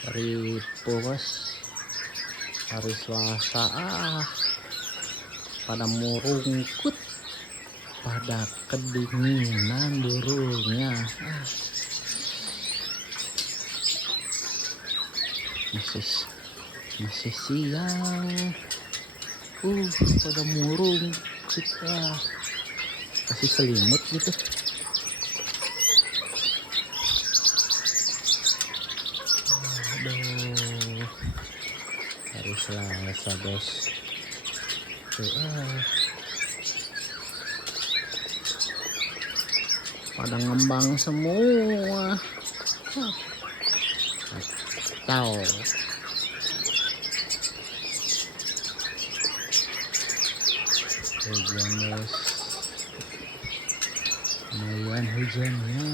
Hari Puas, hari Selasa, pada murungkut, pada kedinginan burungnya. Masih siang, pada murungkut, kasih selimut gitu. Aduh, hari Selasa bos. Pada ngembang semua. Tahu. Hujan bos. Lumayan hujannya.